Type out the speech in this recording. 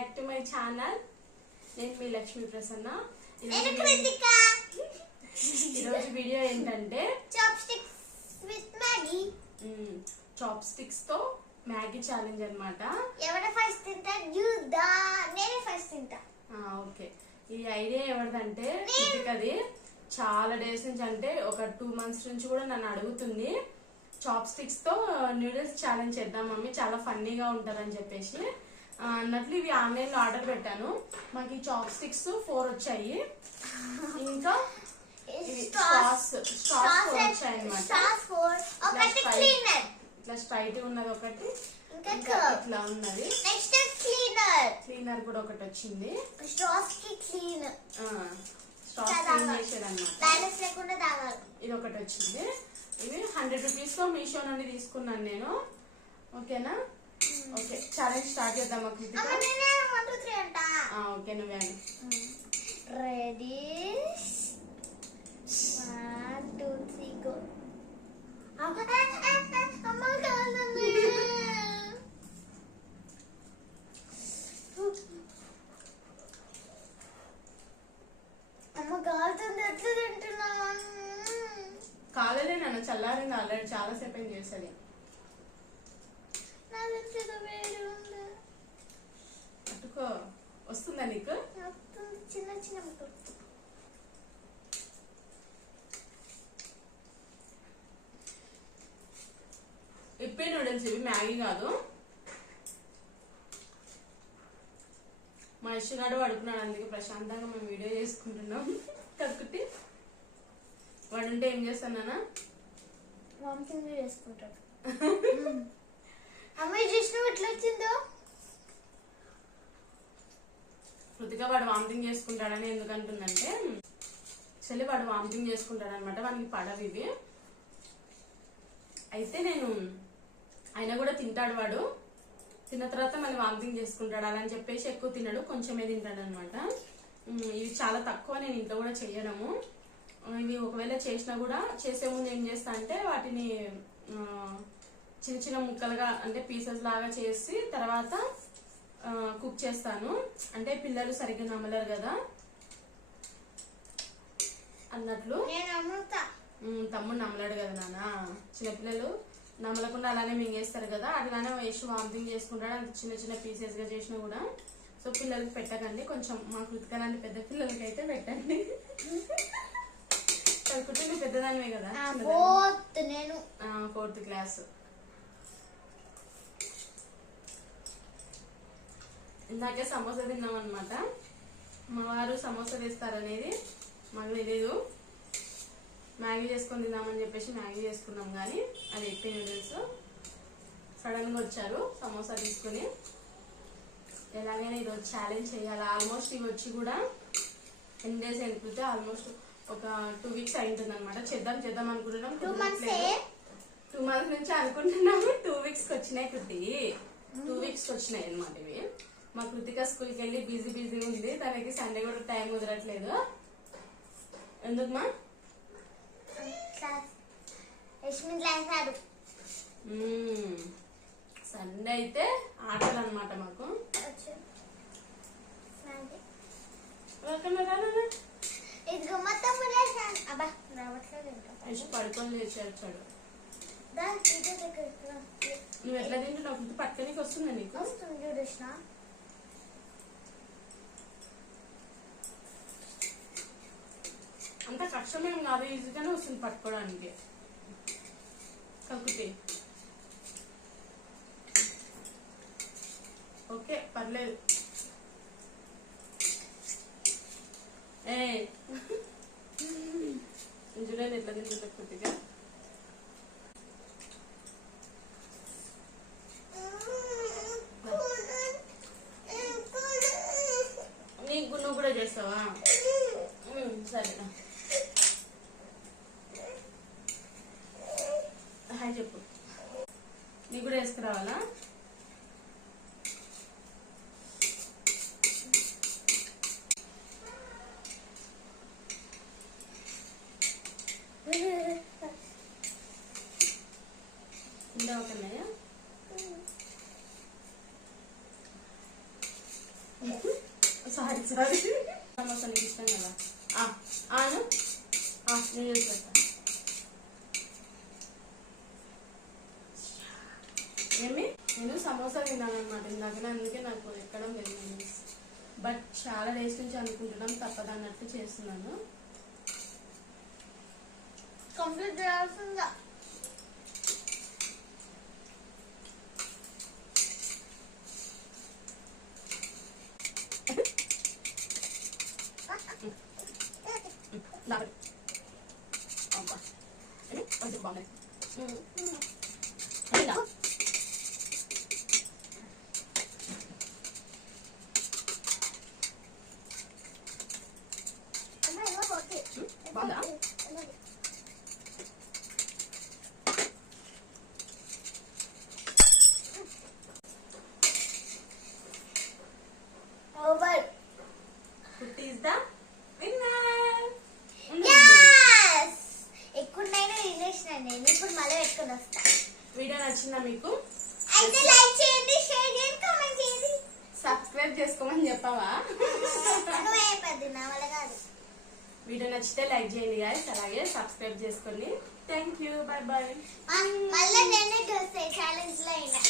Back to my channel నేను మీ లక్ష్మీ ప్రసన్న నేను ఈరోజు వీడియో ఏంటంటే? చాప్ స్టిక్స్తో మ్యాగీ ఛాలెంజ్ ఫస్ట్ తింటా? చూద్దా నేనే ఫస్ట్ తింటా. ఓకే. ఈ ఐడియా ఎవరిదంటే కృతికది. చాలా డేస్ నుంచి అంటే ఒక టూ మంత్స్ నుంచి కూడా నన్ను అడుగుతుంది. చాప్ స్టిక్స్తో నూడిల్స్ ఛాలెంజ్ చేద్దాం మమ్మీ. చాలా ఫన్నీగా ఉంటదని చెప్పేసి. అన్నట్లు ఇవి ఆన్లైన్లో ఆర్డర్ పెట్టాను. మాకు ఈ చాప్ స్టిక్స్ ఫోర్ వచ్చాయి. ఇంకా ఫోర్ వచ్చాయి అనమాట ఇట్లా స్ట్రైట్ ఉన్నది ఒకటి. ఇట్లా ఉన్నది. నెక్స్ట్ క్లీనర్ క్లీనర్ కూడా ఒకటి వచ్చింది. కి క్లీన్ చేసేది బ్యాలెన్స్ లేకుండా తాగాలి ఇది ఒకటి వచ్చింది. ఇవి హండ్రెడ్ రూపీస్లో మీషో నుండి తీసుకున్నాను నేను. ఓకేనా? ఓకే ఛాలెంజ్ స్టార్ట్ చేద్దాం కృతిక? ఓకే నువ్వే అని ready one two three go నన్ను చల్లారింది ఆల్రెడీ చాలా సేపు ఏం చేసేది అట్టుకో వస్తుందా నీకు? చిన్న చిన్న ఇప్పే నూడిల్స్ ఇవి మ్యాగీ కాదు. మా ఇష్టగాడు పడుకున్నాడు అందుకే ప్రశాంతంగా మేము వీడియో చేసుకుంటున్నాం. కక్కుటి వాడు ఉంటే ఏం చేస్తానా వామిటింగ్ చేసుకుంటాడు. అమ్మాయి చూసిన ఎట్లా వచ్చిందో? కృతిక వాడు వామిటింగ్ చేసుకుంటాడని ఎందుకంటుందంటే చెల్లి వాడు వామిటింగ్ చేసుకుంటాడు అనమాట వానికి పడవి ఇవి. అయితే నేను అయినా కూడా తింటాడు వాడు. తిన్న తర్వాత మళ్ళీ వామిటింగ్ చేసుకుంటాడు అలా అని చెప్పేసి ఎక్కువ తినడు కొంచెమే తింటాడు అనమాట ఇవి చాలా తక్కువ నేను ఇంట్లో కూడా చేయడము. ఇవి ఒకవేళ చేసినా కూడా చేసే ముందు ఏం చేస్తా అంటే వాటిని చిన్న చిన్న ముక్కలుగా అంటే పీసెస్ లాగా చేసి తర్వాత కుక్ చేస్తాను. అంటే పిల్లలు సరిగ్గా నమ్మలేరు కదా. అన్నట్లు. తమ్ముడు నమ్మలేడు కదా నాన్న. చిన్నపిల్లలు నమ్మలకుండా అలానే మింగేస్తారు కదా. అట్లానే వేసి వామిటింగ్ చేసుకుంటాడు. అంత చిన్న చిన్న పీసెస్గా చేసినా కూడా. సో పిల్లలకి పెట్టకండి. కొంచెం మా కృతిక లాంటి పెద్ద పిల్లలకి అయితే పెట్టండి. నువ్వు పెద్దదానివే కదా నేను. Fourth class. ఇందాకే సమోసా తిన్నాం అనమాట మా వారు సమోసా తెస్తారనేది మాకు తెలియదు మ్యాగీ చేసుకొని తిందామని చెప్పేసి మ్యాగీ చేసుకున్నాం కానీ అది ఎప్పి నూడిల్స్. సడన్గా వచ్చారు సమోసా తీసుకుని. ఎలాగైనా ఈరోజు ఛాలెంజ్ చేయాలి. ఆల్మోస్ట్ ఇవి వచ్చి కూడా ఎన్ని డేస్ అయిపోతే ఆల్మోస్ట్ ఒక టూ వీక్స్ అయింటుంది అనమాట చేద్దాం చేద్దాం అనుకుంటున్నాం. టూ మంత్స్ టూ మంత్స్ నుంచి అనుకుంటున్నాము. టూ వీక్స్కి వచ్చినాయి కృతి టూ వీక్స్కి వచ్చినాయి అనమాట ఇవి. మా కృతిక స్కూల్కి వెళ్ళి బిజీ బిజీ ఉంది. తనకి సండే కూడా టైం కుదరట్లేదు. ఎందుకు మా? సండే అయితే ఆటలు అనమాట మాకు పడుకొని. నువ్వు ఎట్లా తింటున్నావు? పక్కనికి వస్తుందా నీకు? వస్తుంది చూడేసిన అంత కష్టమేం కాదు ఈజీగానే వస్తుంది పట్టుకోవడానికి. కలుపుతే. ఓకే పర్లేదు. ఏ. చూడండి ఎట్లా తింటుంది కొద్దిగా నీకు నువ్వు కూడా చేస్తావా? హాయ్ చెప్పు. నీ కూడా వేసుకురావాలా? ఇందా ఒక ఉన్నాయా సారీ సారీ సమోసా నీకు ఇష్టం కదా. నేను చేసి పెడతా ఏమి నేను సమోసా తిన్నాను అనమాట అందుకే నాకు ఎక్కడం నేను. బట్ చాలా డేస్ నుంచి అనుకుంటున్నాం తప్పదన్నట్టు చేస్తున్నాను. కంప్లీట్ చేయాల్సిందా? బాగుంది. నచ్చిందా మీకు? అయితే లైక్ చేయండి షేర్ చేయండి కామెంట్ చేయండి. సబ్స్క్రైబ్ చేసుకోమని చెప్పావా? వీడియో నచ్చితే లైక్ చేయండి guys అలాగే సబ్స్క్రైబ్ చేసుకోండి థ్యాంక్ యూ బాయ్ బాయ్ మళ్ళీ నేనే చూస్తే ఛాలెంజ్లో అయినా.